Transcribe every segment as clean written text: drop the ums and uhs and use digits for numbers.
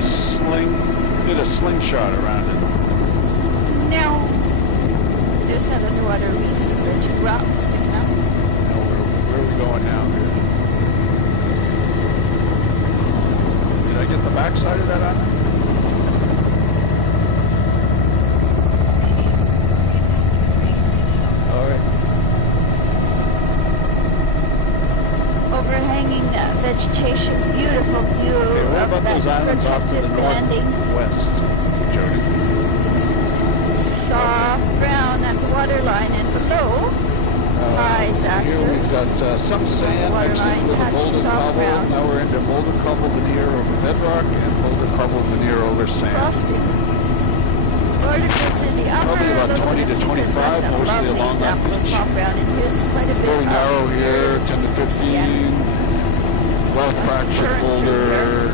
did a slingshot around it. No. There's that underwater reef with the two rocks sticking up. Now, where are we going now here? Did I get the backside of that on? Overhanging vegetation, beautiful view What of about that those islands off to the protected landing. northwest, Jody? Soft brown at the waterline and below lies Here we've got some sand next to the boulder cobble. Now we're into boulder cobble veneer over bedrock and boulder cobble veneer over sand. Frosty. Articles in the upper Probably about 20 to 25, mostly along that beach. Soft brown and here's quite a bit Very narrow here, 10 to 15. Well fractured boulder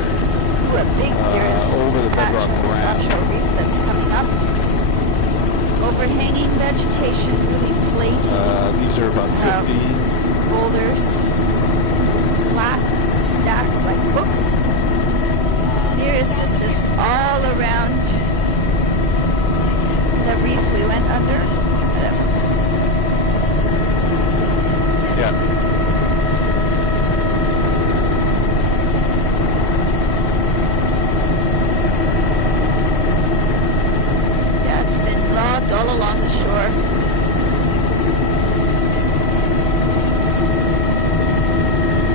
a big over the bedrock ramp. reef that's coming up. Overhanging vegetation, really platy. These are about 15. Boulders, flat, stacked like books. Nearest sisters all around the reef we went under. Yeah. All along the shore.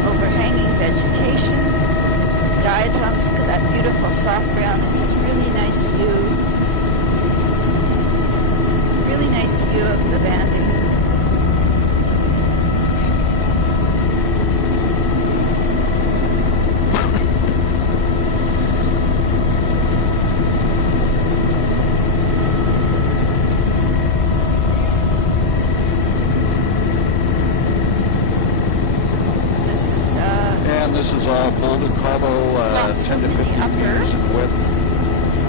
Overhanging vegetation. Diatoms, that beautiful soft brown. This is really nice view. Really nice view of the landing. This is all boulder cobble, 10 to 15 meters in width.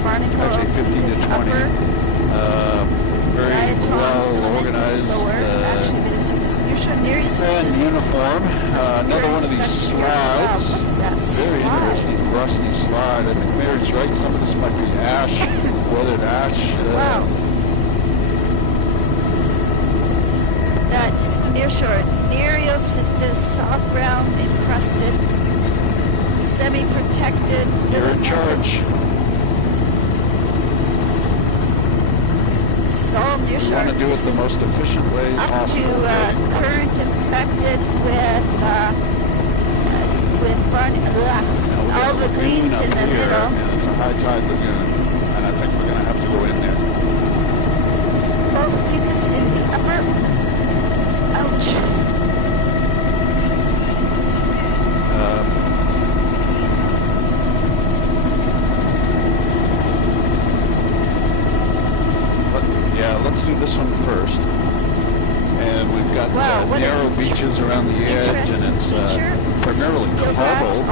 Actually 15 to 20. Very well organized and uniform. Another one of these slides. Very interesting rusty slide. I think Mary's right. Some of this might be ash, weathered ash. Wow. That nearshore, Nereocystis, soft brown, encrusted, semi-protected. You're in charge. This is all nearshore. You want to do it the most efficient way possible. Up to current infected with all the greens in the middle. And it's a high tide lagoon, and I think we're going to have to go in there. Oh, you can see the upper. Ouch. Let's do this one first. And we've got narrow beaches around the edge, and it's primarily cobble.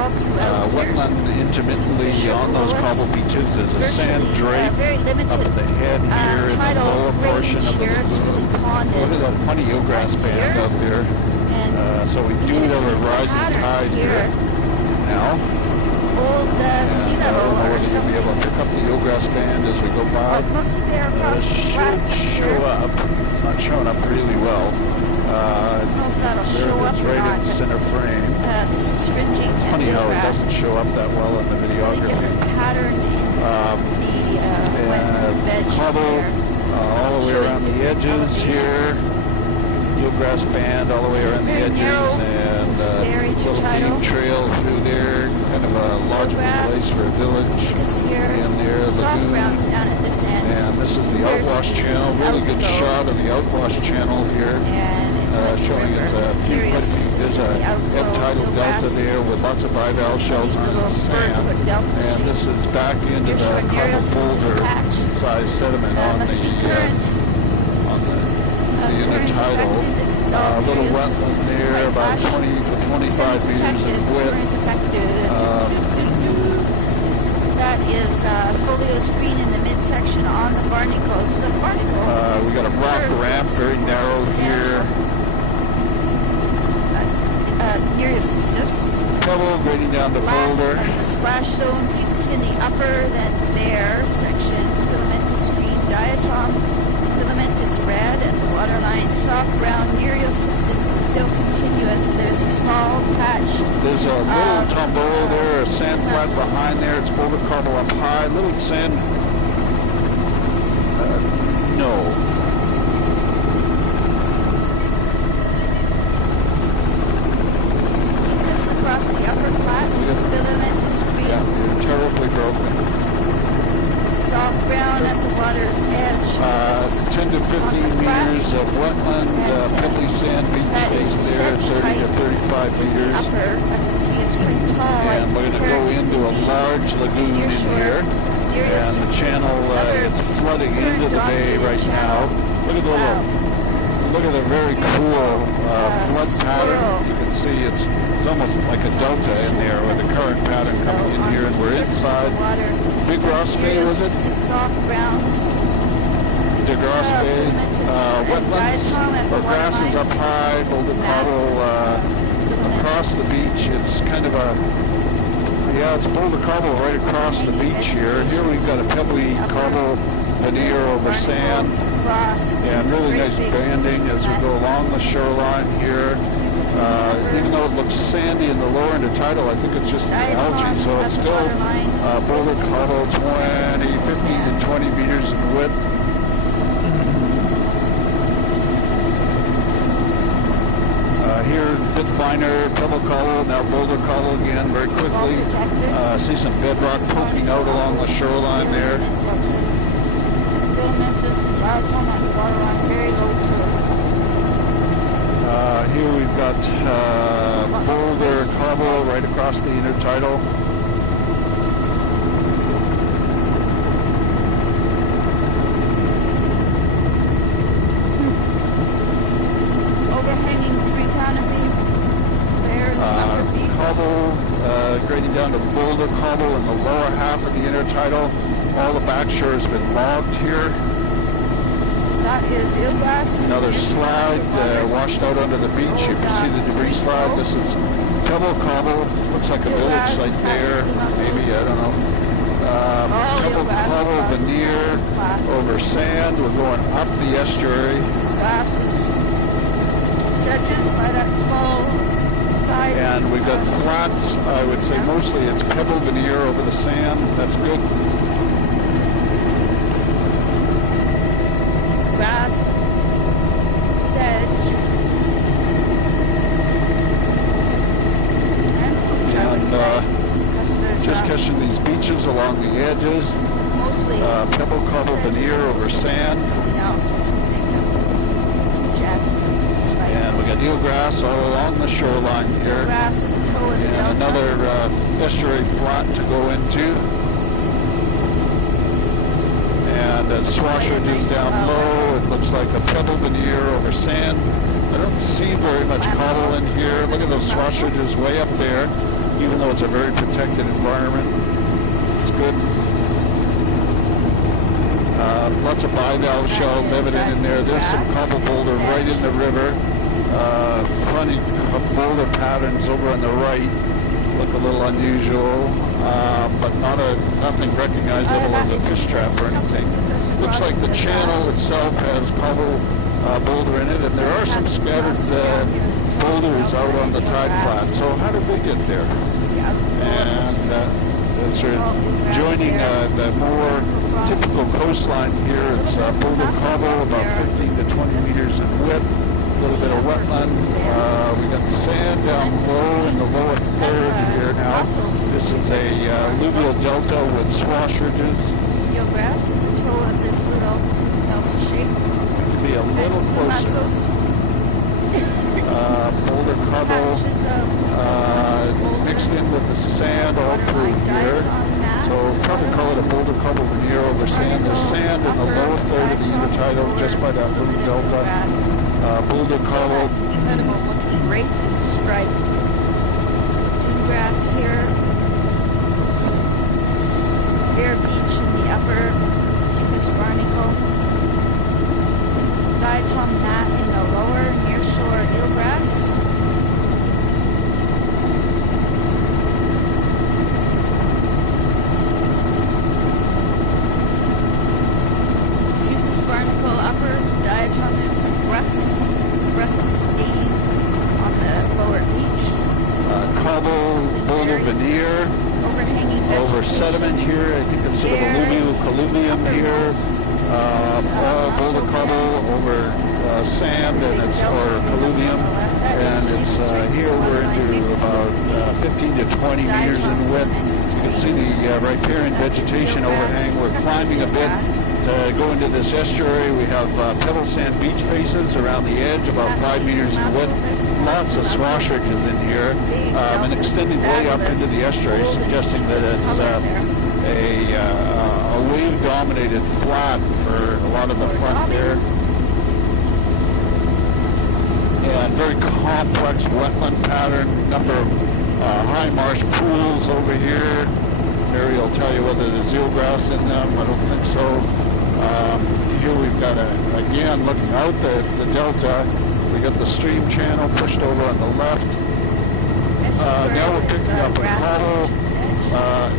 Wetland intermittently on those cobble beaches. There's a sand drape up at the head here in the lower portion of the lagoon. Look at that funny eelgrass band up there. So we do have a rising tide here now. Old sea level or something. We'll be able to pick up the eelgrass band as we go by. It should show up. It's not showing up really well. There it is, right in center frame. This is fringing. It's funny how it doesn't show up that well in the videography. Pattern in the cobble all the way around the edges here. Eelgrass band all the way around the edges, and little beam trail through there, kind of a logical place for a village in there, lagoon. And this is the outwash channel, really good shot of the outwash channel here, showing it's there's a ebb tidal delta there with lots of bivalve shells on the sand, and this is back into the cobble boulder size sediment on the intertidal, little wetland there, about 20 to 25 meters in width. That is folio screen in the midsection on the barnacles. The barnacle. We got a rock ramp, very narrow here. Nereocystis. Cobble grading down the boulder. The splash zone, you can see in the upper, then bare section, filamentous green diatom, filamentous red, and the waterline soft brown. Myriocystis is still continuous. There's a small patch. There's a little tumble there, a sand flat behind there. It's boulder cobble up high. Little sand. No. Across the upper flats, filamentous green. Yeah, terribly broken. Soft brown at the water's edge. 10 to 15 meters of wetland, pebbly sand beach face there, 30 to 35 meters. Upper, I can see it's pretty tall. And we're going to go into a large lagoon in here. And the channel is flooding into the bay right now. Look at the very cool flood pattern. You can see it's almost like a delta in there with the current pattern coming in here, and we're inside. Big Ross Bay, was it? Soft browns. DeGrasse Bay, wetlands, or grasses up high, boulder cobble across the beach. It's kind of it's boulder cobble right across the beach here. Here we've got a pebbly cobble veneer over sand, and really nice banding as we go along the shoreline here. Even though it looks sandy in the lower intertidal, I think it's just the algae, so it's still boulder cobble 15 to 20 meters in width. Here, a bit finer, pebble cobble, now boulder cobble again very quickly. See some bedrock poking out along the shoreline there. Here we've got boulder cobble right across the intertidal. Cobble, grading down to boulder cobble in the lower half of the intertidal. All the back shore has been logged here. That is eelgrass. Another slide washed out under the beach. You can see the debris slide. This is pebble cobble. Looks like a village site there. Maybe, I don't know. Pebble cobble veneer over sand. We're going up the estuary. Sedges by that small side. And we've got flats. I would say mostly it's pebble veneer over the sand. That's good. Grass, sedge, and just catching these beaches along the edges. Pebble cobble veneer over sand. And we got eelgrass all along the shoreline here. And another estuary flat to go into. And swashers down low. It looks like a pebble veneer over sand. I don't see very much cobble in here. Look at those swashers way up there, even though it's a very protected environment. It's good. Lots of bivalve shells evident in there. There's some cobble boulder right in the river. Funny boulder patterns over on the right. Look a little unusual, but nothing recognizable as a fish trap or anything. Looks like the channel itself has cobble boulder in it, and there are some scattered boulders out on the tide flat. So how did they get there? And as we're joining the more typical coastline here, it's boulder cobble about 15 to 20 meters in width. A little bit of wetland. We got sand down low in the lower third here now. This is a alluvial delta with swash ridges. Eelgrass at the toe of this little delta shape. Be a little closer. Boulder cobble mixed in with the sand all through here. So probably call it a boulder cobble veneer over sand. There's sand in the lower third of the intertidal just by that little delta. Boulder cobble. Incredible looking racing stripe. Eelgrass here. Bare beach in the upper. Cupus barnacle. Diatom mat in the lower near shore eelgrass. here, all boulder cobble over sand, and it's or colluvium, and it's here we're into about 15 to 20 meters in width. You can see the riparian vegetation overhang. We're climbing a bit to go into this estuary. We have pebble sand beach faces around the edge, about 5 meters in width. Lots of swash ridges in here, and extending way up into the estuary, suggesting that it's a wave-dominated flat for a lot of the front there. And very complex wetland pattern, number of high marsh pools over here. Mary will tell you whether there's eelgrass in them. I don't think so. Here we've got, again, looking out the delta, we got the stream channel pushed over on the left. Now we're picking up a cobble,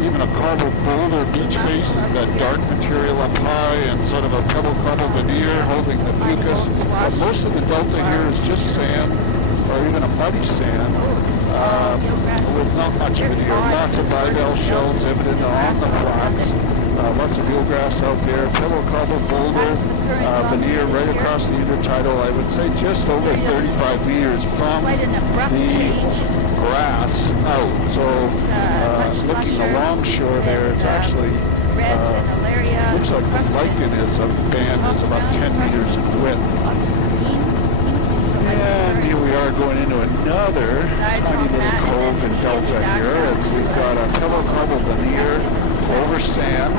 even a cobble boulder beach face. Is that dark material up high and sort of a pebble cobble veneer holding the fucus. But most of the delta here is just sand, or even a muddy sand, with not much of it here. Lots of bivalve shells evident on the flats. Lots of eelgrass out there. Pebble cobble boulder veneer right across the intertidal. I would say just over 35 meters from the grass out. So looking along shore there, it's actually looks like the lichen is a band is about 10 meters in width. And here we are going into another tiny little cove and delta here. And we've got a pebble cobble veneer over sand,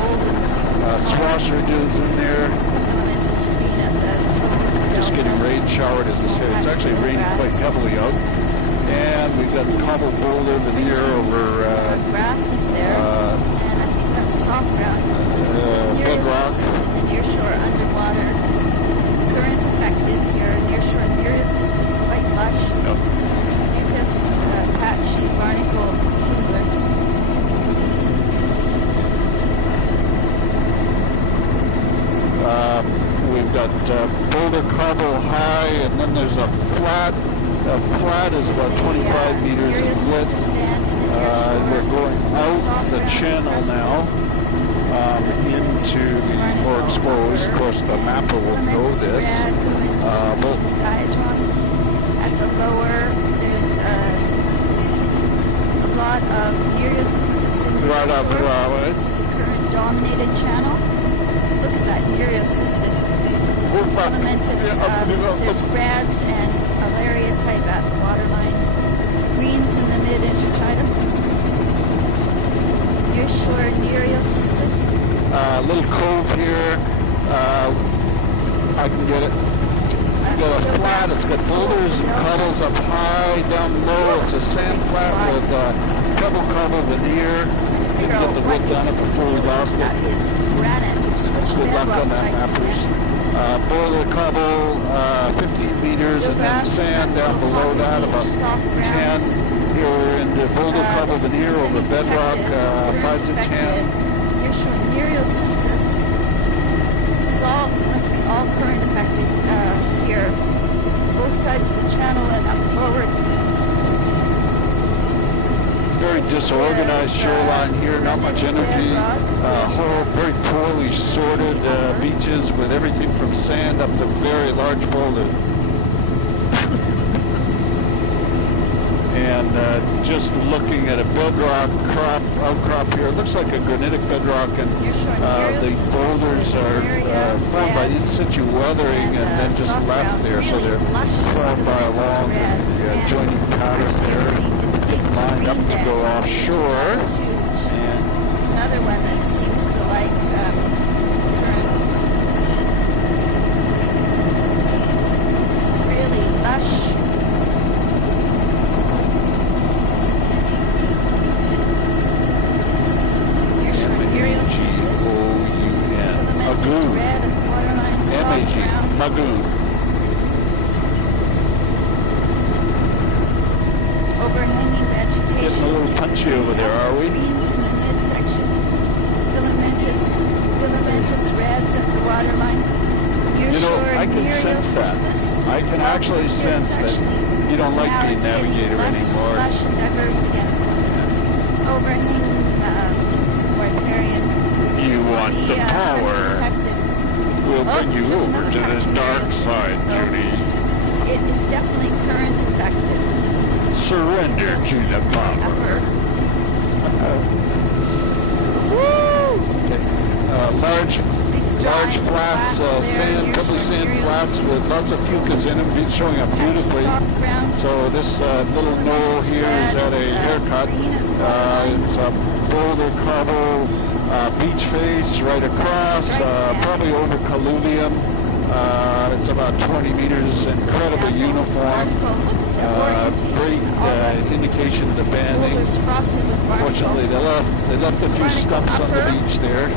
swash ridges in there. Just getting rain showered as we say. It's actually raining quite heavily out. And we've got cobble boulder veneer over grass is there, and I think that's soft ground. Bedrock. Nearshore underwater, current affected here. Nearshore near-assist is quite lush. Yep. Mucus, patchy, barnacle, continuous. We've got boulder cobble high, and then there's a flat. The flat is about 25 meters in width. We're going out the channel now into the more exposed. Of course, the mapper will know this. Diatoms at the lower, there's a lot of Nereocystis in the current dominated channel. Look at that Nereocystis. There's brads and Alaria type at the waterline. Greens in the mid-intertidal. Nearshore Nereocystis. Little cove here. I can get it. We've got a flat. It's got boulders and puddles up high. Down low, it's a sand flat with pebble cobble veneer. Didn't get the wood done it before we lost it. Good luck on that, mappers. Boulder cobble, 15 meters, and then sand down below that, about 10. Here we're into boulder cobble veneer over bedrock, 5 to 10. You're showing Nereocystis. This is all, must be all current affected here. Both sides of the channel and up forward. Very disorganized shoreline here, not much energy. Whole, very poorly sorted beaches with everything from sand up to very large boulders. And just looking at a bedrock outcrop here, it looks like a granitic bedrock, and the boulders are formed by in situ weathering and then just left there, so they're formed by a long joining pattern there. Lined up to go offshore. And another one that seems to like currents. Really lush. M-A-G-O-U-N. Magoon. M-A-G. Magoon. Overhanging vegetation. Getting a little punchy over there, are we? Greens in the midsection. Filamentous reds at the waterline. You know, I can sense that. I can actually sense that you don't like being navigator anymore. Lush and diverse again. Overhanging riparian. You want the power. will bring you over to this dark side, Judy. It is definitely current affected. Surrender to the power. Large flats, sand, pebbly sand flats with lots of fucus in them, showing up beautifully. So this little knoll here is at a haircut. It's a boulder cobble beach face right across, probably over colluvium. It's about 20 meters, incredibly uniform. Great indication of the banding. Fortunately, they left a few stumps on the beach there.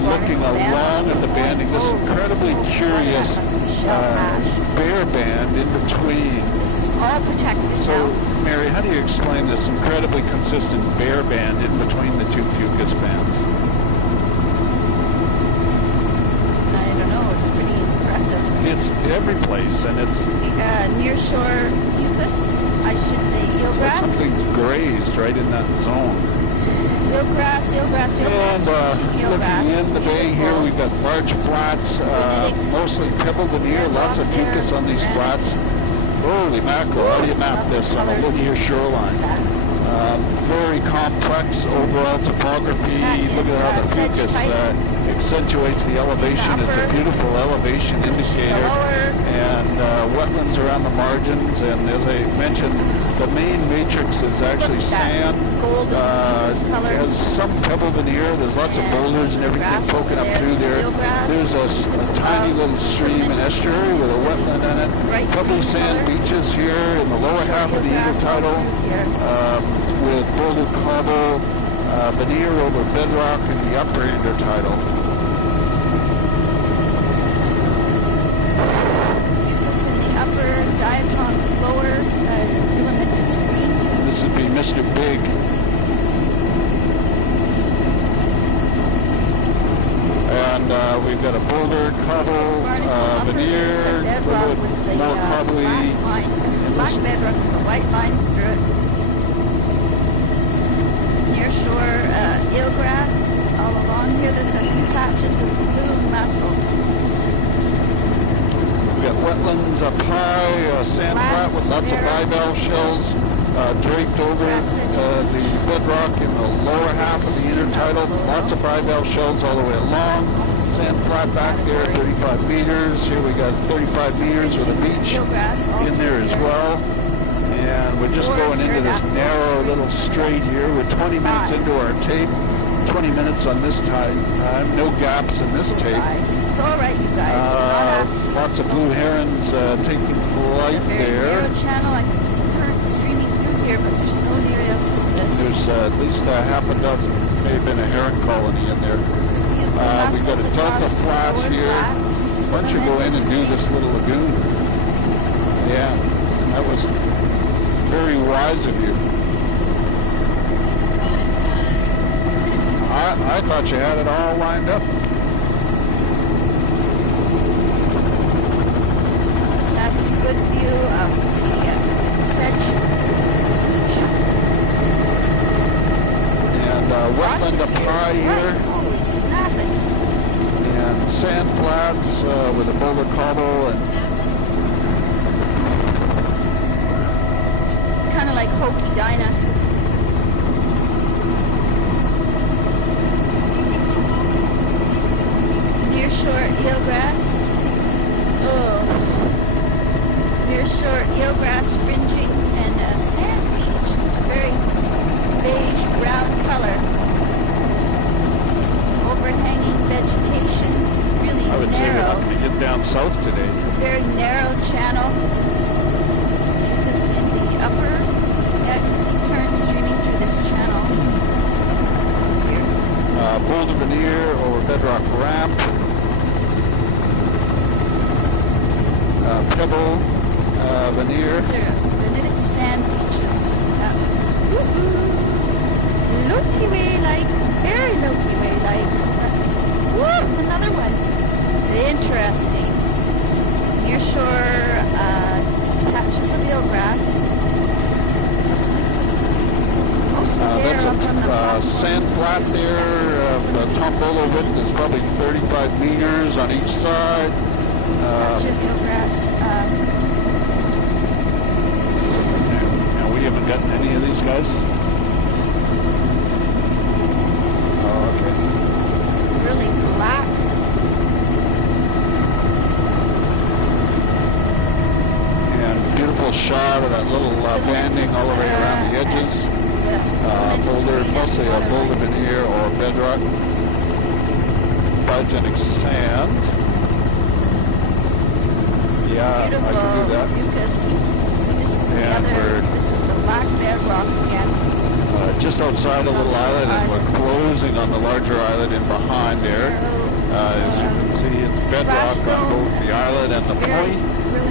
Looking along at the banding, this incredibly curious bare band in between. All protected. So, Mary, how do you explain this incredibly consistent bare band in between the two fucus bands? It's every place, and it's near-shore fucus, I should say eelgrass. Like something's grazed right in that zone. Eelgrass. And looking in the bay here, we've got large flats, mostly pebble veneer, lots of fucus on these flats. Holy mackerel, how do you map this on a linear shoreline? Very complex overall topography. Look at how the fucus accentuates the elevation. It's a beautiful elevation indicator. And wetlands around the margins. And as I mentioned, the main matrix is actually sand. Has some pebble veneer. There's lots of boulders and everything poking up through there. There's a tiny little stream and estuary with a wetland in it. Pebbly sand beaches here in the lower half of the intertidal. With boulder cobble veneer over bedrock in the upper intertidal. Fucus in the upper, diatoms lower, filamentous green. This would be Mr. Big. And we've got a boulder cobble veneer, a little bit more cobbly. Black bedrock with the white lines through it. Near-shore eelgrass all along here. There's a few patches of blue mussel. We've got wetlands up high, sand flat with lots of bivalve shells draped over the bedrock in the lower half of the intertidal. Lots of bivalve shells all the way along. Sand flat back there, 35 meters. Here we got 35 meters with a beach in there as well. And we're just going into this narrow little strait here. We're 20 minutes into our tape. 20 minutes on this time. No gaps in this tape. It's all right, you guys. Lots of blue herons taking flight there. Narrow channel. I can see current streaming through here, but there's no nereocystis. There's at least a half a dozen. May have been a heron colony in there. We've got a delta flat here. Why don't you go in and do this little lagoon? Yeah, that was very wise of you. I thought you had it all lined up. That's a good view of the sedge. And wetland up high here. Holy snapping. And sand flats with a boulder cobble and Kind of like Hokey Dinah. Nearshore eelgrass. Oh. Nearshore eelgrass fringing and sand beach. It's a very beige brown color. Overhanging vegetation. Really I would say we're narrow. not going to get down south today. Very narrow channel. Fucus in the upper. Yeah, I can see current streaming through this channel. Boulder veneer over bedrock ramp. Pebble veneer. These are granitic sand beaches. That was Loki way like, very Loki way like. Woo, another one. Interesting. Nearshore patches of eelgrass. That's a sand flat there, the top Tombolo width is probably 35 meters on each side. And we haven't gotten any of these guys. Oh, okay. Really black. And beautiful shot of that little banding all the way around the edges. Boulder, mostly a boulder veneer or bedrock. Biogenic sand. Yeah, Beautiful. I can do that. This is the black bedrock again. Just outside a little island, and we're closing on the larger island in behind there. As you can see, it's bedrock on both the island and the point.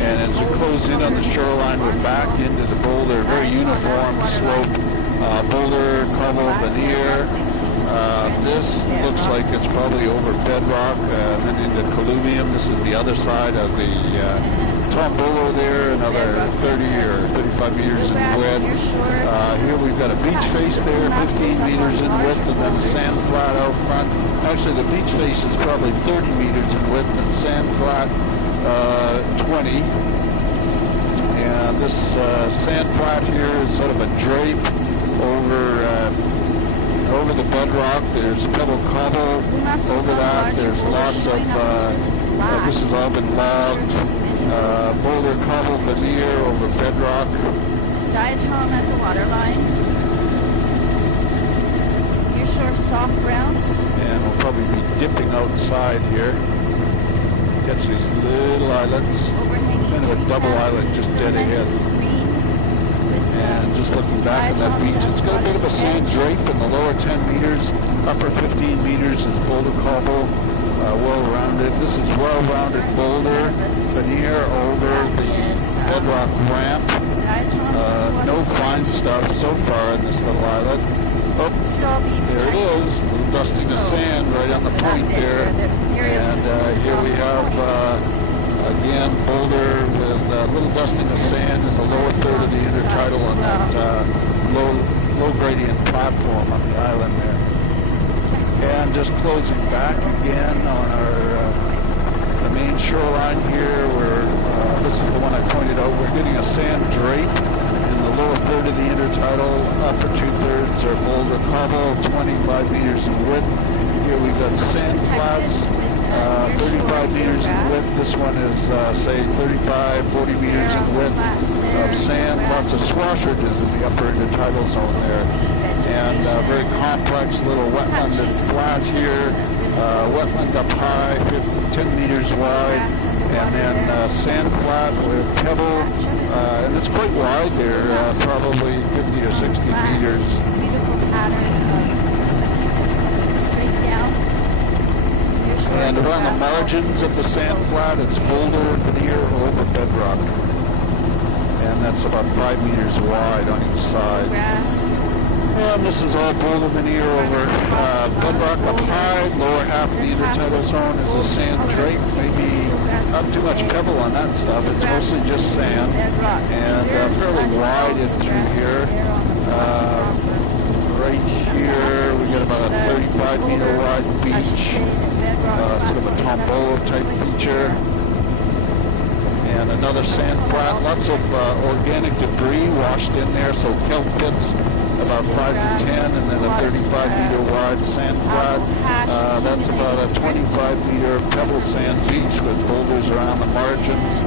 And as you close in on the shoreline, we're back into the boulder, very uniform slope, boulder, cobble, veneer. This looks like it's probably over bedrock, and then into colluvium. This is the other side of the Tombolo there, another 30 or 35 meters in width. Here we've got a beach face there, 15 meters in width, and then a sand flat out front. Actually, the beach face is probably 30 meters in width, and sand flat 20. And this sand flat here is sort of a drape over the bedrock. There's pebble cobble over that. There's lots of, this has all been logged. Boulder cobble veneer over bedrock. Diatom at the waterline. Nearshore soft grounds. And we'll probably be dipping outside here. Catch these little islands. Kind of a double island just dead ahead. And just looking back at that beach, it's got a bit of a sand drape in the lower 10 meters, upper 15 meters is boulder cobble, well-rounded. This is well-rounded boulder veneer over the bedrock ramp. No fine stuff so far in this little island. Oh, there it is, a little dusting of sand right on the point there. And here we have again, boulder with a little dusting of sand in the lower third of the intertidal on that low gradient platform on the island there. And just closing back again on the main shoreline here, where this is the one I pointed out. We're getting a sand drape in the lower third of the intertidal. Upper 2/3 are boulder cobble, 25 meters in width. Here we've got sand flats. 35 meters in width. This one is, say, 35, 40 meters in width of sand. Lots of swashages in the upper intertidal zone there. And very complex little wetland and flat here. Wetland up high, 10 meters wide. And then sand flat with pebble. And it's quite wide there, probably 50 or 60 meters. Beautiful pattern straight down. And around the margins of the sand flat, it's boulder veneer over bedrock. And that's about 5 meters wide on each side. And this is all boulder veneer over bedrock up high. Lower half of the intertidal zone is a sand drape. Maybe not too much pebble on that stuff. It's mostly just sand. And fairly wide in through here. Right here, we got about a 35 meter wide beach. Sort of a Tombolo type feature. And another sand flat. Lots of organic debris washed in there, so kelp pits about 5 to 10, and then a 35 meter wide sand flat. That's about a 25 meter pebble sand beach with boulders around the margins.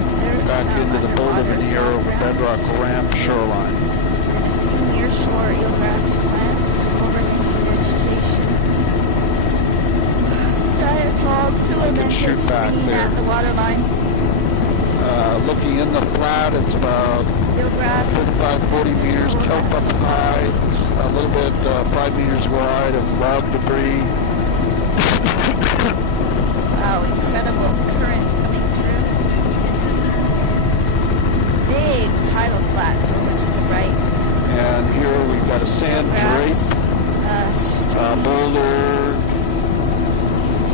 Back into the boulder veneer over bedrock ramp shoreline. Near shore eelgrass plants, overhanging vegetation. Diatom, filamentous screen at the waterline. Looking in the flat, it's about 35, 40 meters, kelp up high, a little bit 5 meters wide of log debris. Wow, incredible current coming through. Big tidal flats over to the right. And here we've got a sand drape, boulder.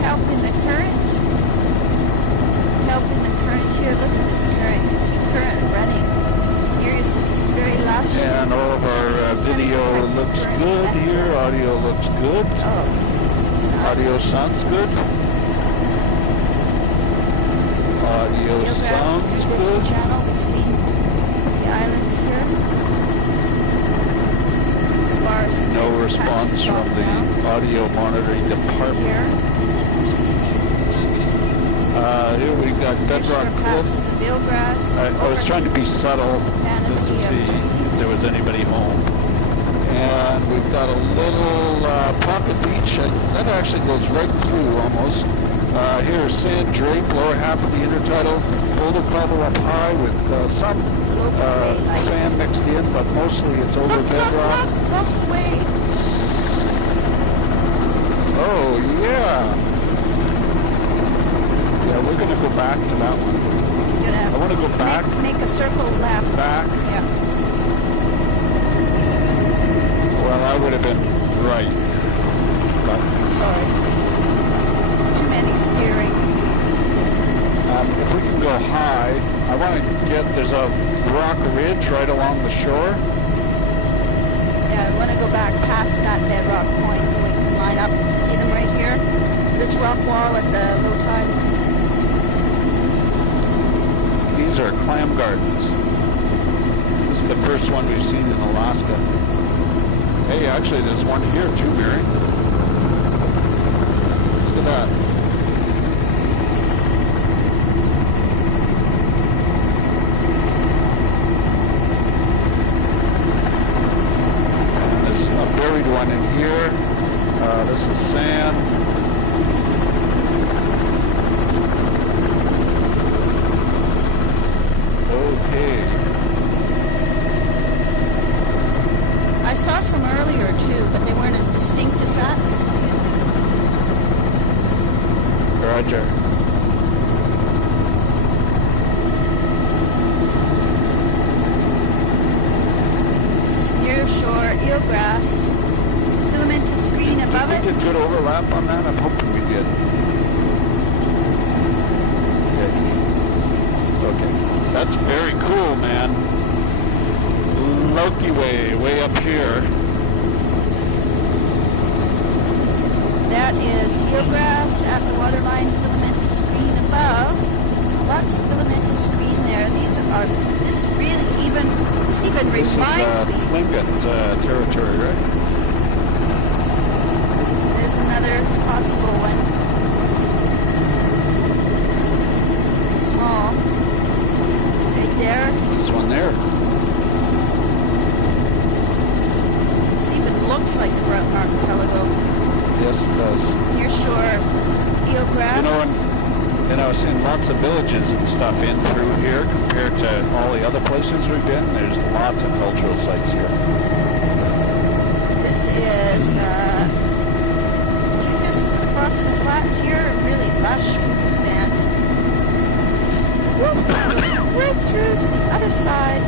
Kelp in the current. Kelp in the current here. Look at this current. You see current running. This is very lush. And all of our video looks good here. Audio looks good. Audio sounds good. Audio sounds good. Channel between the islands here. Just sparse. No response from the audio monitoring department. Here we got bedrock cliff. I was trying to be subtle just to see if there was anybody home. And we've got a little pocket beach that actually goes right through almost. Here's sand drape, lower half of the intertidal, boulder cobble up high with some sand mixed in, but mostly it's over bedrock. Oh yeah. Yeah, we're going to go back to that one. I want to go back. Make a circle left. Back. Yeah. Well, I would have been right. But sorry. Too many steering. If we can go high, I want to get, there's a rock ridge right along the shore. Yeah, I want to go back past that bedrock point so we can line up. See them right here? This rock wall at the low tide. These are clam gardens. This is the first one we've seen in Alaska. Hey, actually, there's one here too, Mary. Look at that. And there's a buried one in here. This is sand. Okay. I saw some earlier too, but they weren't as distinct as that. Roger. This is near shore eelgrass. Filamentous green above it. Did we get good overlap on that? I'm hoping we did. Okay. That's very cool, man. Milky Way up here. That is eelgrass at the waterline, filamentous green above. Lots of filamentous green there. This even reminds me. Tlingit territory, right? There's another possible one. Small. Right there. There's one there. This even looks like the Broughton Archipelago. Yes, it does. Near shore eelgrass. You know, and I was seeing lots of villages and stuff in through here compared to all the other places we've been. There's lots of cultural sites here. This is just across the flats here, really lush with this band. Whoop, right through to the other side.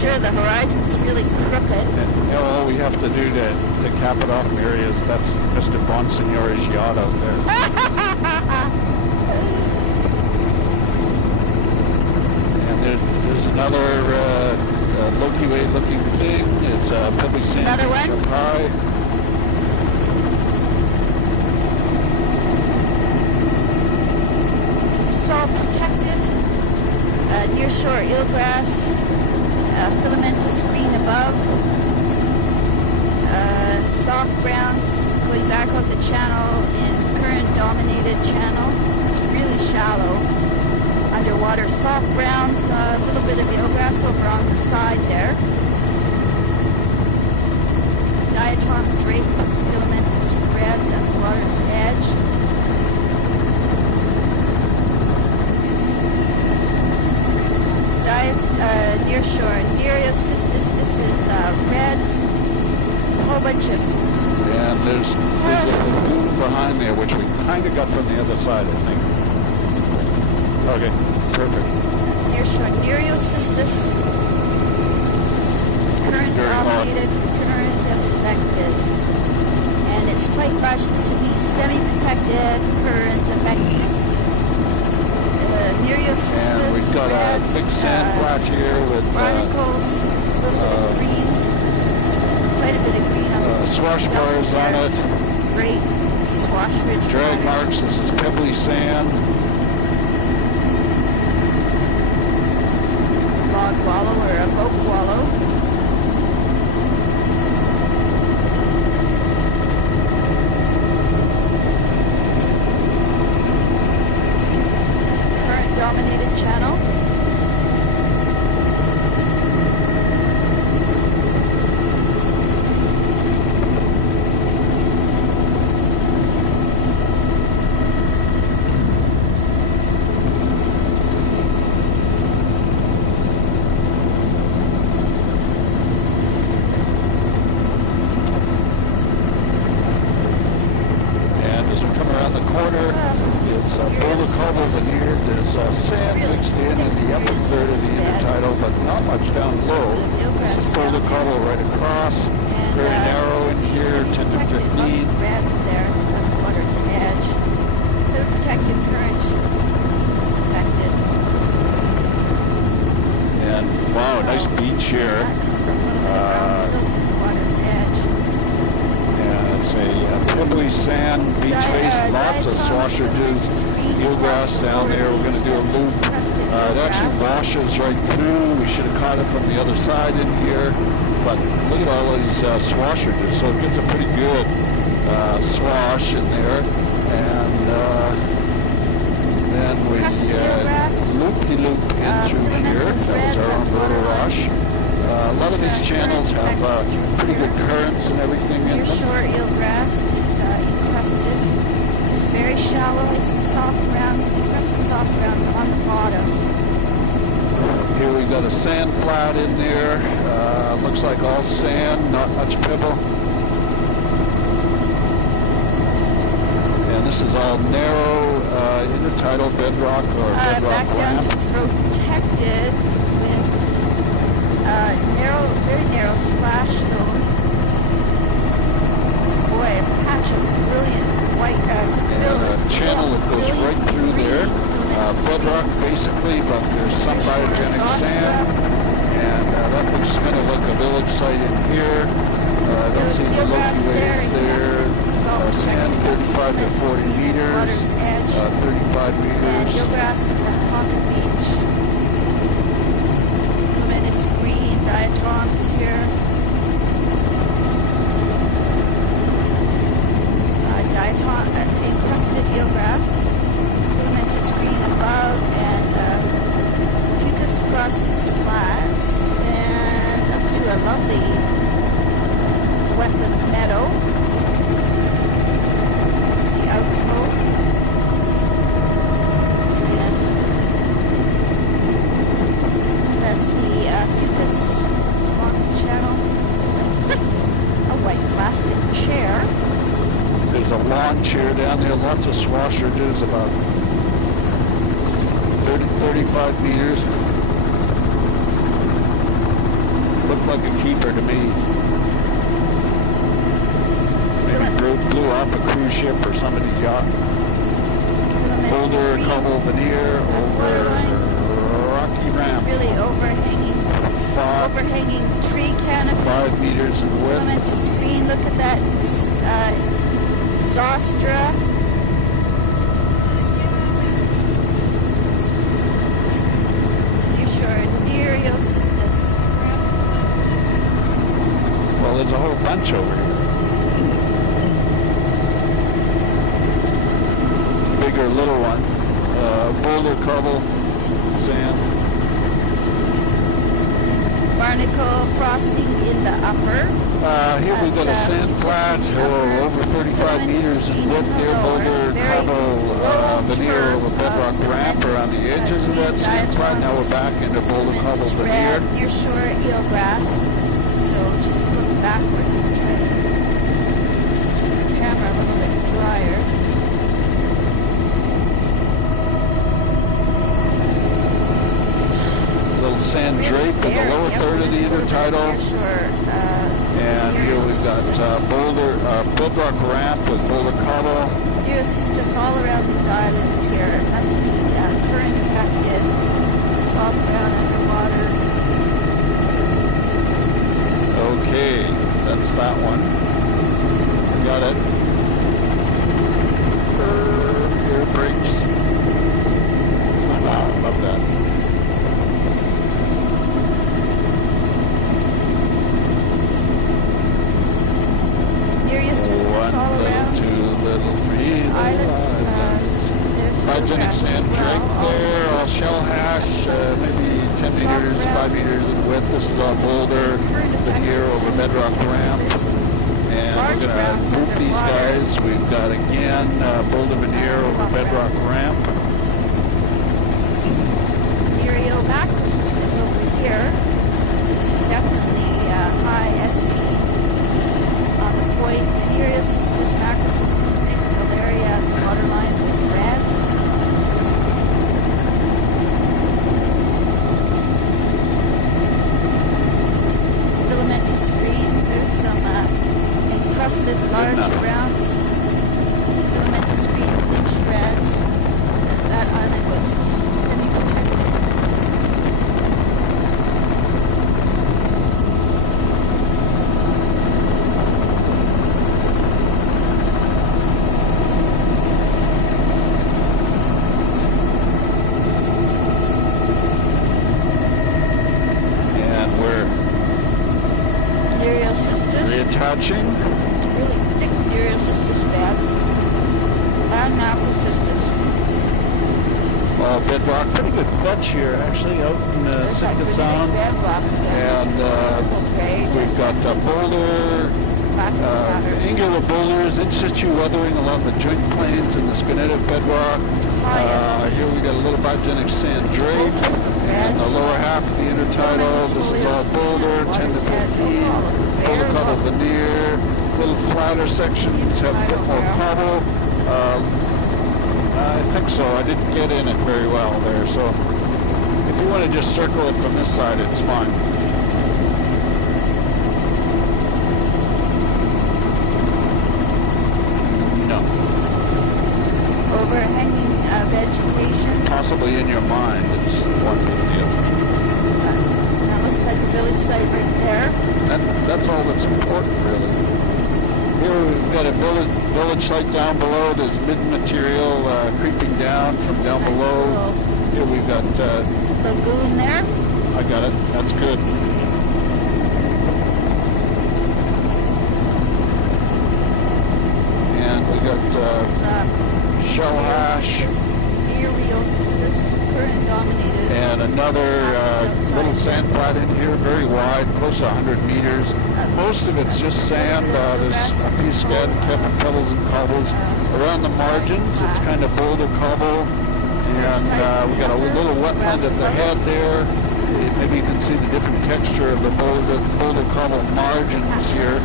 Sure, the horizon's really crooked. And all we have to do to cap it off, Mary, is that's Mr. Bonsignore's yacht out there. And there's another Milky Way looking thing. It's a pebbly sand another one? Up high. It's all protected. Near shore eelgrass. Filamentous green above, soft browns going back up the channel in current-dominated channel. It's really shallow. Underwater soft browns, a little bit of eelgrass over on the side there. Diatom drape, filamentous reds at the water's edge. Near shore, Nereocystis, this is reds, a whole bunch of... Yeah, and there's a lagoon behind there, which we kind of got from the other side, I think. Okay, perfect. Near shore, Nereocystis, current-dominated, current-affected. And it's quite lush, semi-protected, current-affected. Tremendous got a reds, big sand flat here with barnacles, a little bit of green, quite a bit of green on the swash bars on it. Great swash ridge Drag waters. marks. This is pebbly sand. Log wallow or a boat wallow. Current dominated channel. It's boulder cobble veneer. There's sand mixed in the upper third of the intertidal, but not much down low. This is boulder cobble right across. Very narrow in here, 10 to 15. Reds there on the water's edge. So protected current. Protected. And wow, nice beach here. Water's edge. Yeah, it's a pebbly sand beach face, lots of swash ridges, eelgrass down there. We're going to do a loop. It actually washes right through. We should have caught it from the other side in here, but look at all these swash ridges. So it gets a pretty good swash in there, and then we loop-de-loop in through here. That was our umbrella wash. A lot of these channels have pretty good currents and everything in them. Nearshore eelgrass is encrusted. It's very shallow. I see soft grounds, encrusted soft grounds on the bottom. Here we got a sand flat in there. Looks like all sand, not much pebble. And this is all narrow intertidal bedrock or bedrock back down ramp. to protected with very narrow splash zone. Boy, a patch of brilliant white And a channel that goes right through there. Bedrock basically, but there's some biogenic sand. And that looks kind of like a village site in here. Don't see the Loki waves there. Sand 35 to 40 meters. 35 meters. And eelgrass at the Hawker Beach. Tremendous green diatoms here. Encrusted eelgrass. Filamentous green above, and fucus crusted flats, and up to a lovely wetland meadow. There's the outflow. And that's the fucus along the channel. A white plastic chair. There's a lawn chair down there, lots of swash ridges, about 30, 35 meters. Looked like a keeper to me. Maybe blew off a cruise ship or somebody's yacht. Boulder, cobble, veneer, over rocky ramp. Really overhanging tree canopy. 5 meters in width. Filamentous green. Look at that Zostra. Nearshore Nereocystis. Well, there's a whole bunch over here. Bigger, little one. Boulder, cobble, sand. Barnacle frosting in the upper. Here we've got a sand flat, over 35 meters in width there, boulder, cobble, veneer of a bedrock ramp around the edges of that sand flat. Now we're back into boulder, cobble, veneer. Nearshore eelgrass. So just look backwards and try to keep the camera a little bit drier. Sand drape in the lower third of the intertidal. And here we've got boulder, bedrock ramp with boulder cobble. Nereocystis all around these islands here. It must be current affected. And drake there, all shell hash, maybe 10 meters, 5 meters in width. This is a boulder veneer over bedrock ramp. And we're going to move these guys. We've got, again, boulder veneer over bedrock ramp. Muriel macrocystis is over here. This is definitely high SP on the point. Venereal cystis, macrocystis, mixed area at the waterline with reds. Filamentous green. There's some encrusted large browns. Filamentous green, bleached reds. That island was semi-protected. Reattaching. Really thick Muriel cystis bed. And macrocystis. Bedrock, pretty good fetch here actually out in Sitka Sound. And we've got boulder, angular boulders, in situ weathering along the joint planes and the spinative bedrock. Here we got a little biogenic sand drape. And the lower half of the intertidal, this is all boulder, 10 to 15. Boulder cobble veneer, little flatter sections have a bit more cobble. I think so. I didn't get in it very well there, so if you want to just circle it from this side, it's fine. No. Overhanging vegetation. Possibly in your mind, it's one big deal. That looks like a village site right there. That's all that's important, really. Here we've got a village site down below. There's mid-material creeping down from down below. Here we've got... lagoon there. I got it. That's good. And we got shell hash. Current dominated. And another little sand flat in here, very wide, close to 100 meters. Most of it's just sand. There's a few scattered pebbles and cobbles. Around the margins, it's kind of boulder cobble. And we got a little wetland at the head there. Maybe you can see the different texture of the boulder cobble margins here.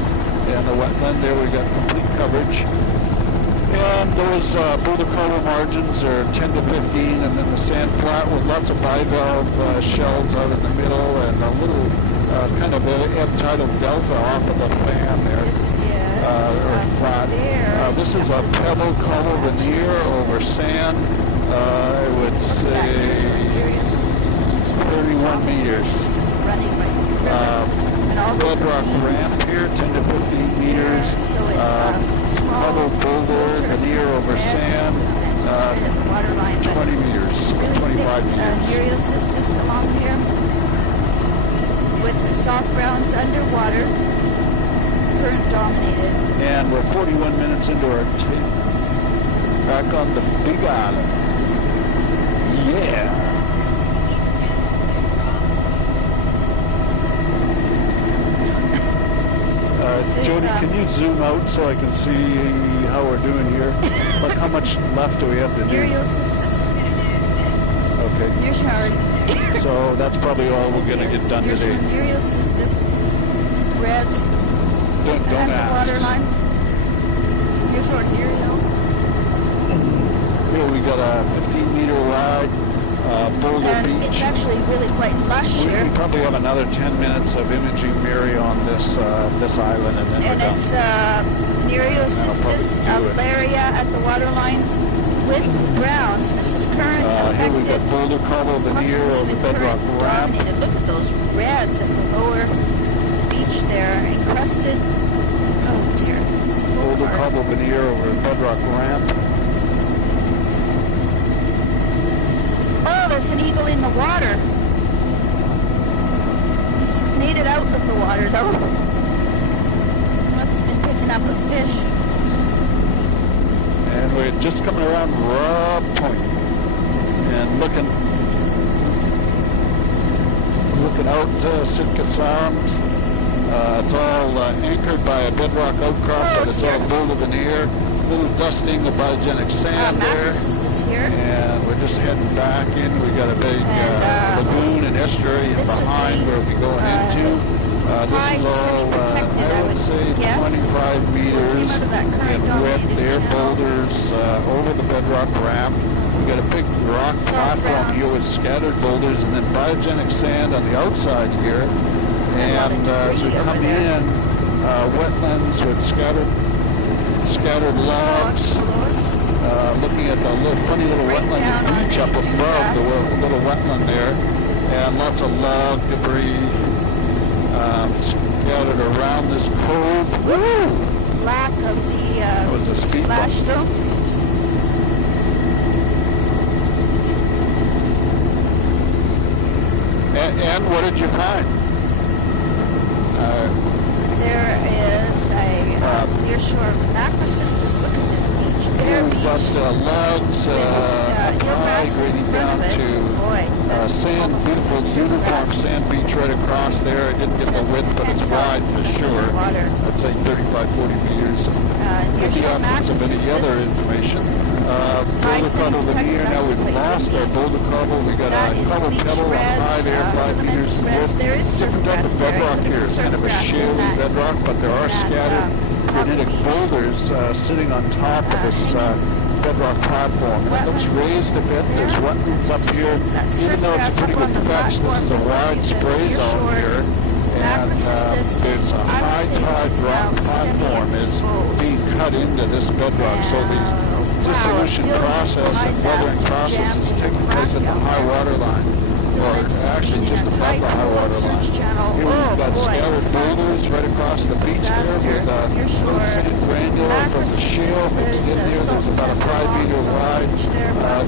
And the wetland there, we got complete coverage. And those boulder cobble margins are 10 to 15, and then the sand flat with lots of bivalve shells out in the middle, and a little kind of ebb tidal delta off of the fan there, or flat. This is a pebble cobble veneer over sand. I would say 31 meters. Bedrock ramp here, 10 to 15 meters. Pebble boulder veneer over sand, 20 meters, 25 meters. Muriel cystis along here with the soft browns underwater, current dominated. And we're 41 minutes into our tape. Back on the Big Island. Yeah. Jody, can you zoom out so I can see how we're doing here? Like how much left do we have to do? Muriel cystis. Okay. Here's Howard. So that's probably all we're going to get done today. Muriel cystis. Reds. Don't ask. Waterline. Here's our Muriel. Here we got a 15-meter wide boulder and beach. It's actually really quite lush here. We probably have another 10 minutes of imaging Mary on this island, and then we're done. It's Muriel cystis alaria at the waterline with browns. This is current here we've got boulder cobble veneer over bedrock ramp. Look at those reds at the lower beach there, encrusted. Oh dear. Boulder cobble veneer over bedrock ramp. Oh, there's an eagle in the water. He's made it out of the water, though. Must have been picking up a fish. And we're just coming around Rob Point. looking out Sitka Sound. It's all anchored by a bedrock outcrop, but it's all full of veneer. A little dusting of biogenic sand there. And we're just heading back in. We got a big lagoon and estuary behind where we're going into. This is all, I would say, 25 meters in width. Air boulders over the bedrock ramp. We got a big rock platform here with scattered boulders and then biogenic sand on the outside here. And as we come in, wetlands with scattered logs. Looking at the funny little wetland beach up above, the little wetland there, and lots of log debris scattered around this cove. Woo! Lack of the splash zone. And what did you find? There is a nearshore macrocystis. Look at this beach. Logs, high grading down to sand, beautiful uniform sand beach right across there. I didn't get the width, but it's wide for sure. I'd say 35, 40 meters. With the absence of any other information. Boulder cobble veneer, now we've lost our boulder cobble. We got a cobble pebble on high there, 5 meters in width. Different type of bedrock here. It's kind of a shaly bedrock, but there are scattered granitic boulders sitting on top of this bedrock platform. It looks raised a bit. There's wetlands up here. Even though it's a pretty good fetch, this is a wide spray zone here. And there's a high tide rock platform is being cut into this bedrock. So the dissolution process and weathering process is taking place at the high water line, or actually just above the high water line. Here we've got scattered boulders right across the beach there with little sand granule from the shale mixed in there. There's about a 5 meter wide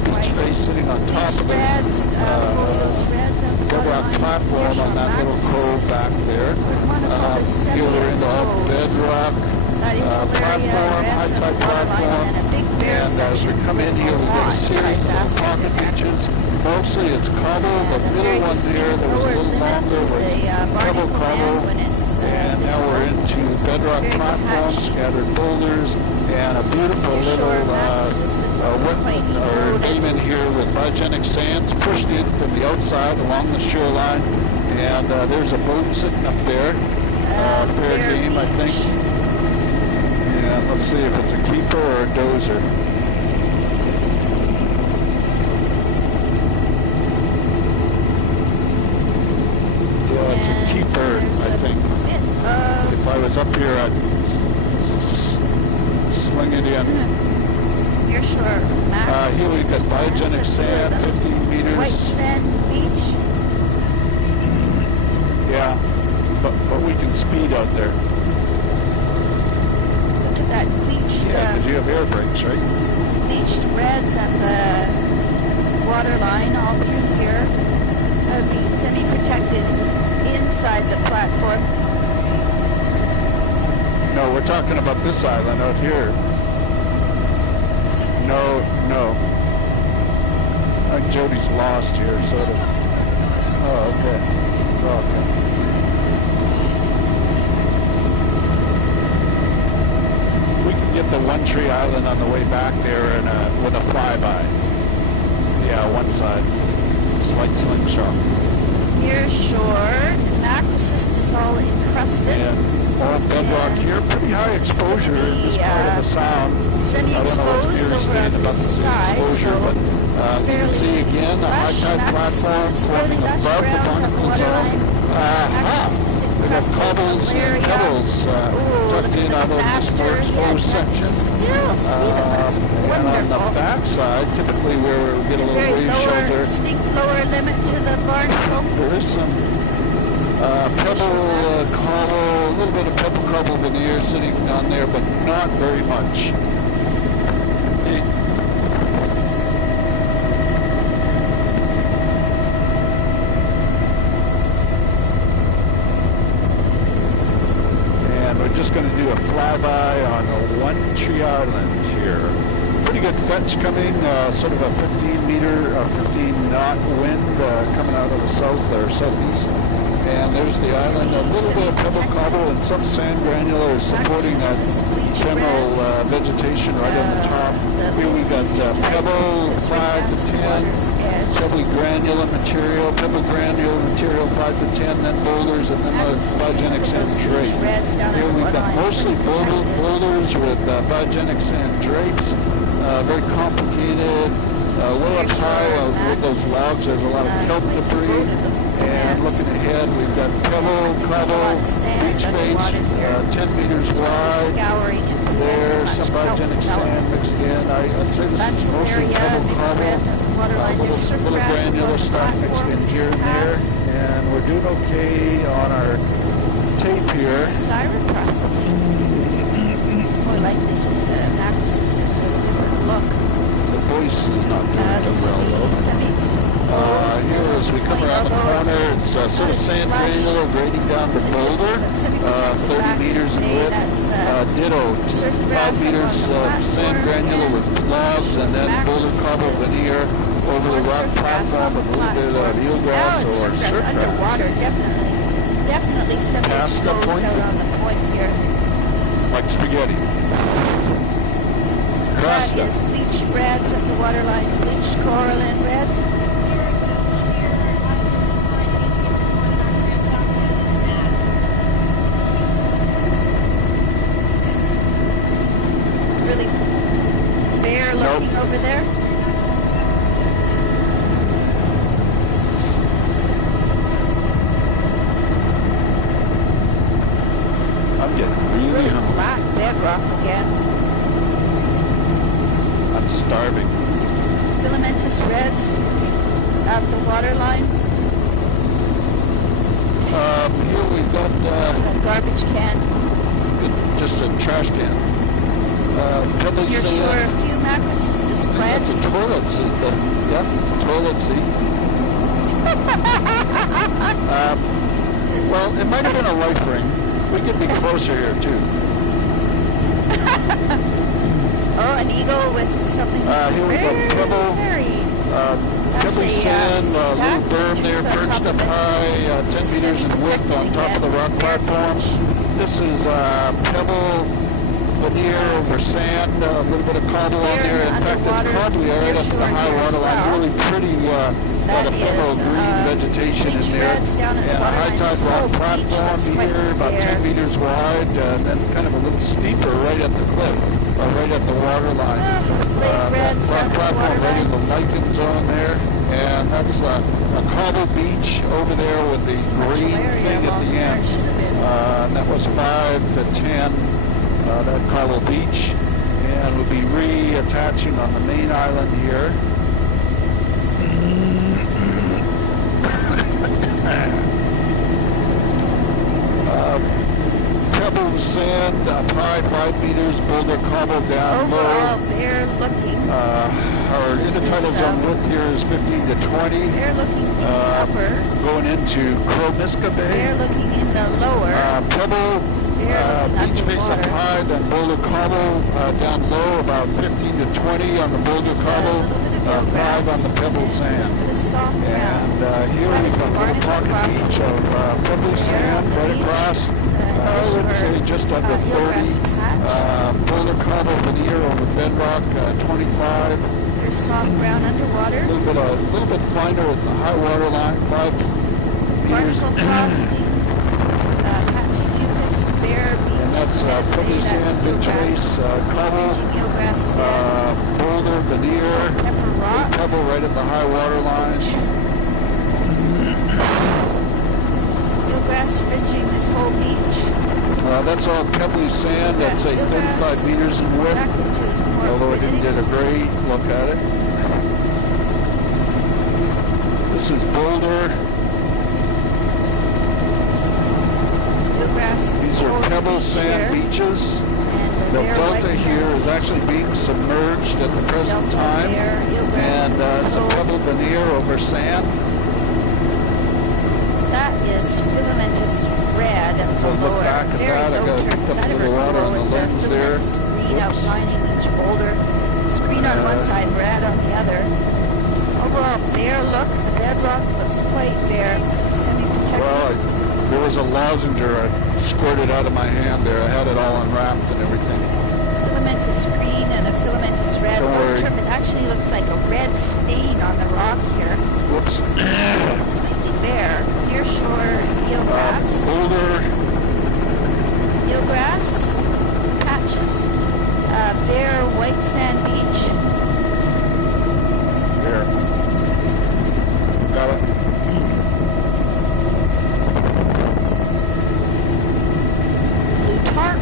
beach face sitting on top of the bedrock platform on that little cove back there. Here we're into all bedrock platform, high tide platform, and as we come in here we get a series of pocket beaches. Mostly it's cobble, the middle one there that was a little longer was pebble cobble, and now we're into bedrock platform, scattered boulders, and a beautiful little wetland or pavement here with biogenic sands pushed in from the outside along the shoreline, and there's a boat sitting up there, fair game I think, and let's see if it's a keeper or a dozer. It's a keeper, I think. If I was up here, I'd sling it in. You're sure. Here we've got biogenic sand, 15 meters. White sand beach. Yeah, but we can speed out there. Look at that bleached. Yeah, because you have air brakes, right? Bleached reds at the water line all through here. That would be semi-protected inside the platform. No, we're talking about this island out here. No. Jody's lost here, sort of. Oh, okay. We can get the One Tree Island on the way back there with a flyby. Yeah, one side. Slight slingshot. Near shore, macrocystis all encrusted. Yeah, all bedrock here. Pretty high exposure in this part of the sound. Semi-exposed over on the side, exposure, but you can see again the high tide platform forming above the barnacle zone. We got cobbles and pebbles tucked in out of this more exposed section. And on the back side, typically where we get a little wave shelter, distinct lower limit to the barnacle. there is some pebble cobble, a little bit of pebble cobble veneer sitting on there, but not very much. And we're just going to do a flyby on the One Tree Island here. pretty good fetch coming, sort of a 15 knot wind coming out of the south or southeast. And there's the island, a little bit of pebble cobble and some sand granular supporting that general vegetation right on the top. Here we got pebble 5 to 10, pebbly granular material, 5 to 10, then boulders, and then the biogenic sand drape. Here we've got mostly boulders with biogenic sand drapes, very complicated. Way up high with those logs, there's a lot of kelp debris. And looking ahead, we've got pebble, cobble, beach face, 10 meters wide. There's some biogenic sand mixed in. I'd say this is mostly pebble, cobble, little granular stuff mixed in here and there. And we're doing okay on our tape here. Siren possibly. More likely just an acquisition with a different look. The voice is not doing too well though. Here as we come around the corner, it's sort of sand granular grading down the boulder, 30 meters in width. Ditto, 5 meters sand granular with logs, and then boulder cobble veneer over the rock platform with a little bit of eelgrass or surf grass. Underwater, definitely semi-exposed out on the point here. Like spaghetti. That is bleached reds at the waterline, bleached coral and reds. Really bare looking over there. I'm getting really hungry. Black bedrock again. I'm starving. Filamentous reds at the waterline. Here we've got a garbage can. Just a trash can. You're sure a few macrocystis plants? That's a toilet seat. Toilet seat. Well, it might have been a life ring. We could be closer here too. Oh, an eagle with something here we got pebble, pebbly sand, little berm there perched up high, 10 meters in width on top of the rock platforms. This is pebble veneer over sand, a little bit of cobble on there. In fact, it's probably right up to the high water line. Really pretty, lot of pebble green vegetation in there. And a high tide rock platform here, about 10 meters wide, and then kind of a little steeper right at the cliff. Right at the water line. That rock platform right in the lichen zone there. And that's a cobble beach over there with the green thing at the end. And that was 5 to 10, that cobble beach. And we'll be reattaching on the main island here. Pebble sand up high, 5 meters, boulder cobble down low. Overall, they're looking. Our intertidal zone width here is 15 to 20. They're looking in the upper. Going into Kromiska Bay. They're looking in the lower. Pebble, beach face up high, then boulder cobble down low, about 15 to 20 on the boulder cobble, 5 on the pebble sand. And here we've got a little pocket beach of pebbly sand right across. I would say just under 30. Boulder cobble veneer over bedrock, 25. There's soft ground underwater. A little bit finer at the high water line, 5 meters. Particle frosting, patchy mucus, bare beach. And that's pebbly sand, beach face, cobble, boulder veneer, pebble right at the high water line. Eelgrass fringing this whole beach. That's all pebbly sand. That's say 35 meters in width. Although I didn't get a great look at it. This is boulder. These are pebble sand beaches. The delta here is actually being submerged at the present time. And it's a pebble veneer over sand. That is filamentous red at the lower. Look back at that. I got to pick up a little water on the lens there. Green outlining each boulder. It's green on one side, red on the other. Overall bare look. The bedrock looks quite bare, semi-protected. Well, there was a lozenger I squirted out of my hand there. I had it all unwrapped and everything. Filamentous green and a filamentous red. Don't worry. It actually looks like a red stain on the rock here. Whoops. Bare. Near shore eelgrass. Boulder. Eelgrass. Patches. Bare white sand beach. There. Got it. Blue tarp.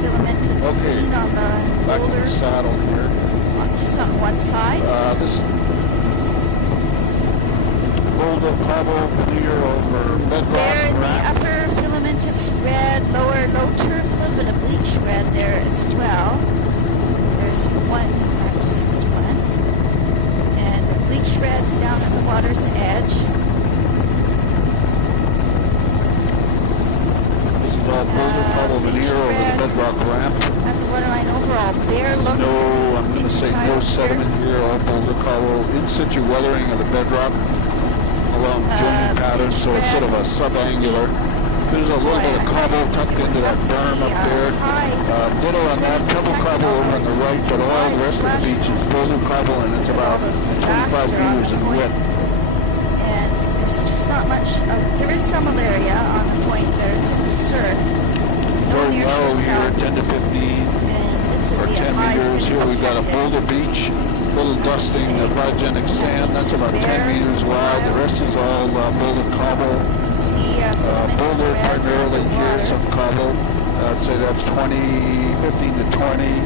Filamentous green on the Back in boulder. the saddle here. Just on one side. This boulder cobble veneer over bedrock. There in the upper filamentous red, lower low turf, a little bit of bleach red there as well. There's one, just this one. And the bleach red's down at the water's edge. This is all boulder cobble veneer over the bedrock ramp. At the waterline overall, bare look. No, I'm going to say no sediment here, all boulder cobble, in situ weathering of the bedrock along joining patterns, so it's sort of a sub-angular. There's a little bit of cobble tucked into that berm up there. Ditto on that, pebble cobble over on the right, but all the rest of the beach is boulder cobble, and it's about 25 meters in width. And there's just not much, there is some area on the point there, it's in the surf. Very narrow here, 10 to 15, or 10 meters. Here we've got a boulder beach, little dusting of biogenic sand, that's about 10 meters wide. The rest is all boulder cobble. Boulder primarily here, some cobble. I'd say that's 15 to 20.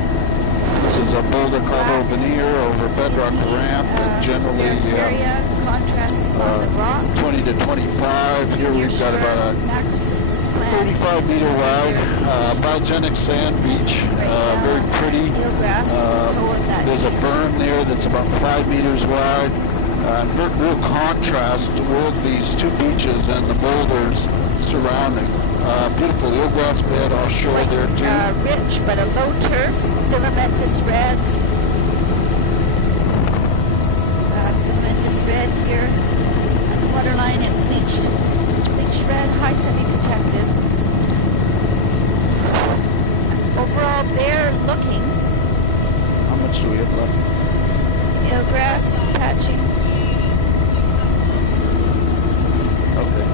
This is a boulder cobble veneer over bedrock ramp, and generally 20 to 25. Here we've got about a 35 meter wide biogenic sand beach, very pretty. There's a berm there that's about 5 meters wide. Real contrast with these two beaches and the boulders surrounding. Beautiful eelgrass bed offshore there too. Rich but a low turf, filamentous reds. Filamentous red here. Waterline and bleached red, high semi-protected. Overall bare looking. How much do we have left? Eelgrass patching. Okay.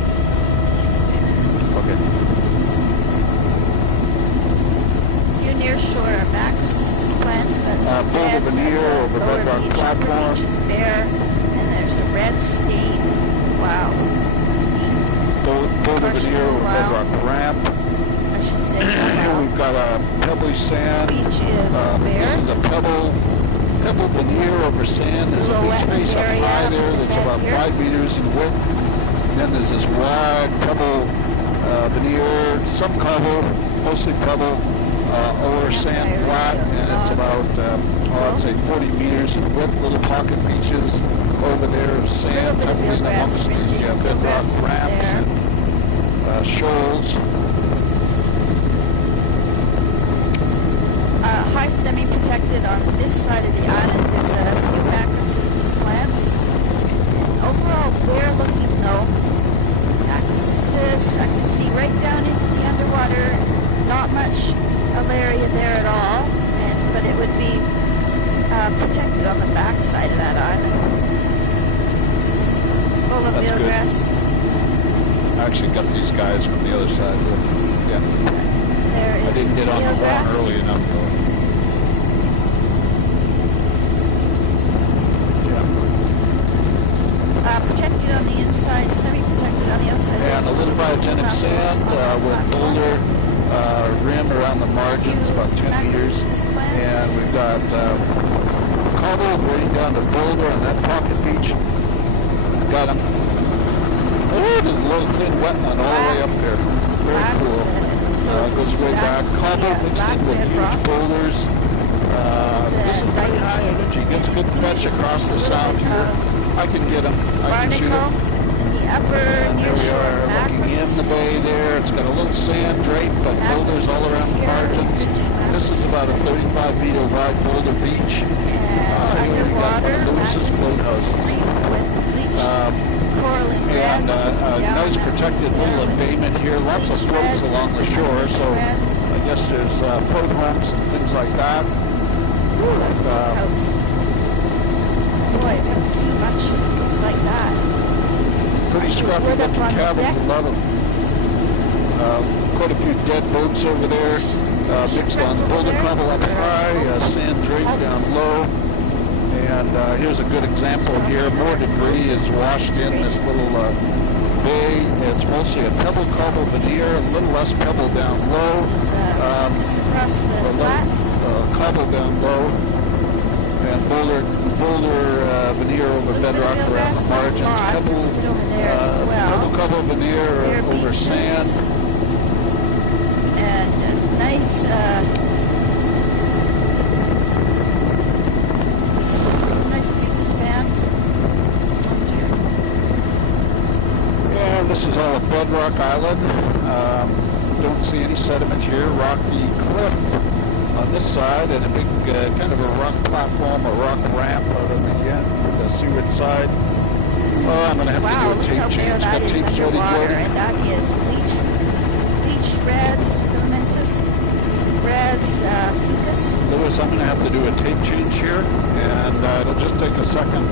Few near shore macrocystis plants. That's boulder veneer over bedrock platform. Beach is bare, and there's a red stain. Wow. Boulder veneer over bedrock ramp. I should say. Here we've got a pebbly sand. Beach is bare. This is a pebble veneer over sand. There's a beach face up high there that's about 5 meters in width. And then there's this wide pebble veneer, some cobble, mostly pebble, over sand flat, and it's about, I'd say 40 meters in width. Little pocket beaches over there of sand tucked in amongst these bedrock ramps and shoals. High semi-protected on this side of the island. There's a few macrocystis plants. Overall, bare looking though. Macrocystis, I can see right down into the underwater. Not much area there at all, but it would be protected on the back side of that island. It's just full of eelgrass. I actually got these guys from the other side. Yeah. There is I didn't get on the lawn early enough though. Protected on the inside, semi-protected on the outside. And a little biogenic sand with boulder rim around the margins, about 10 meters. And we've got cobble going down the boulder on that pocket beach. Got them. Oh, there's a little thin wetland all the way up there. Very cool. Goes way back. Cobble mixed in with huge boulders. This is pretty high energy. Gets a good fetch across the sound here. I can get them. I can shoot them. the upper And there we nearshore are looking in the bay there. It's got a little sand drape, but boulders all around the margins. This is about a 35 meter wide boulder beach. Here we got one of Lewis's boathouses. And a nice protected little embayment here. Lots of floats along the shore, so I guess there's float homes and things like that. Boy, I haven't seen much things like that. Pretty scruffy looking cabins, a lot of quite a few dead boats over there, mixed on boulder crumble up high, sand drape down low. And here's a good example here. More debris is washed in this little bay. It's mostly a pebble cobble veneer, a little less pebble down low. A little cobble down low. And boulder veneer over bedrock around the margins. Pebble cobble veneer over sand. And nice... This is all a bedrock island. Don't see any sediment here. Rocky cliff on this side and a big kind of a rock platform, a rock ramp out of the seaward side. Oh, I'm going to have to do a tape change. Got tapes ready, Jody. And that is bleached reds, filamentous reds, fucus. Lewis, I'm going to have to do a tape change here, and it'll just take a second.